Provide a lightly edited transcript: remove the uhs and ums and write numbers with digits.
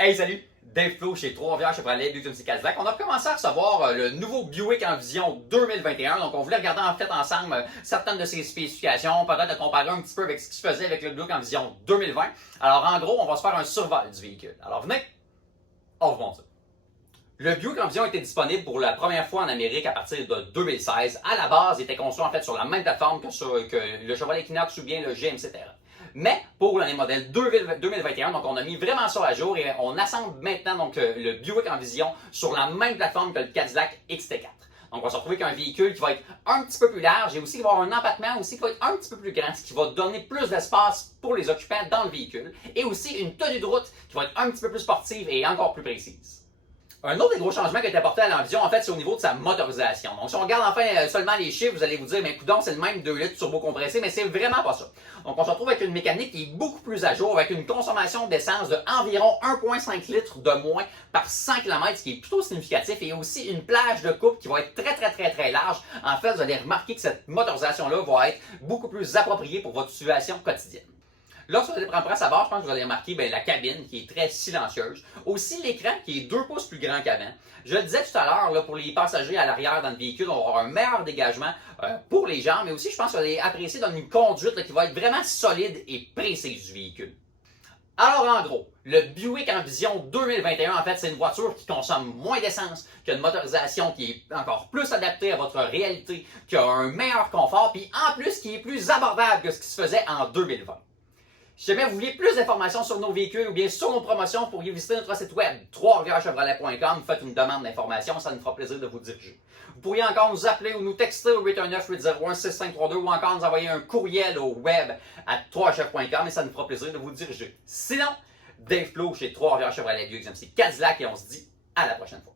Hey, salut! Dave Flo chez Trois-Rivières Chevrolet, Buick Cadillac. On a recommencé à recevoir le nouveau Buick Envision 2021. Donc, on voulait regarder en fait ensemble certaines de ses spécifications, peut-être de comparer un petit peu avec ce qui se faisait avec le Buick Envision 2020. Alors, en gros, on va se faire un survol du véhicule. Alors, venez, on vous montre ça. Le Buick Envision était disponible pour la première fois en Amérique à partir de 2016. À la base, il était conçu en fait sur la même plateforme que le Chevrolet Equinox ou bien le GMC Terra. Mais pour l'année modèle 2021, donc on a mis vraiment ça à jour et on assemble maintenant donc le Buick Envision sur la même plateforme que le Cadillac XT4. Donc on va se retrouver avec un véhicule qui va être un petit peu plus large et aussi qui va avoir un empattement aussi qui va être un petit peu plus grand, ce qui va donner plus d'espace pour les occupants dans le véhicule et aussi une tenue de route qui va être un petit peu plus sportive et encore plus précise. Un autre des gros changements qui a été apporté à l'Envision, en fait, c'est au niveau de sa motorisation. Donc, si on regarde enfin seulement les chiffres, vous allez vous dire, mais coudonc, c'est le même 2 litres turbo compressé, mais c'est vraiment pas ça. Donc, on se retrouve avec une mécanique qui est beaucoup plus à jour, avec une consommation d'essence de environ 1,5 litres de moins par 100 km, ce qui est plutôt significatif, et aussi une plage de coupe qui va être très large. En fait, vous allez remarquer que cette motorisation-là va être beaucoup plus appropriée pour votre situation quotidienne. Lorsque vous allez prendre sa barre, je pense que vous allez remarquer la cabine qui est très silencieuse. Aussi l'écran qui est 2 pouces plus grand qu'avant. Je le disais tout à l'heure, pour les passagers à l'arrière dans le véhicule, on va avoir un meilleur dégagement pour les jambes, mais aussi je pense que vous allez apprécier dans une conduite qui va être vraiment solide et précise du véhicule. Alors en gros, le Buick Envision 2021, en fait, c'est une voiture qui consomme moins d'essence, qui a une motorisation qui est encore plus adaptée à votre réalité, qui a un meilleur confort, puis en plus qui est plus abordable que ce qui se faisait en 2020. Si jamais vous vouliez plus d'informations sur nos véhicules ou bien sur nos promotions, vous pourriez visiter notre site web trois-rivièreschevrolet.com. Faites une demande d'information, ça nous fera plaisir de vous diriger. Vous pourriez encore nous appeler ou nous texter au 819-801-6532 ou encore nous envoyer un courriel au web à troischef.com et ça nous fera plaisir de vous diriger. Sinon, Dave Flo chez Trois-Rivières Chevrolet Buick Cadillac et on se dit à la prochaine fois.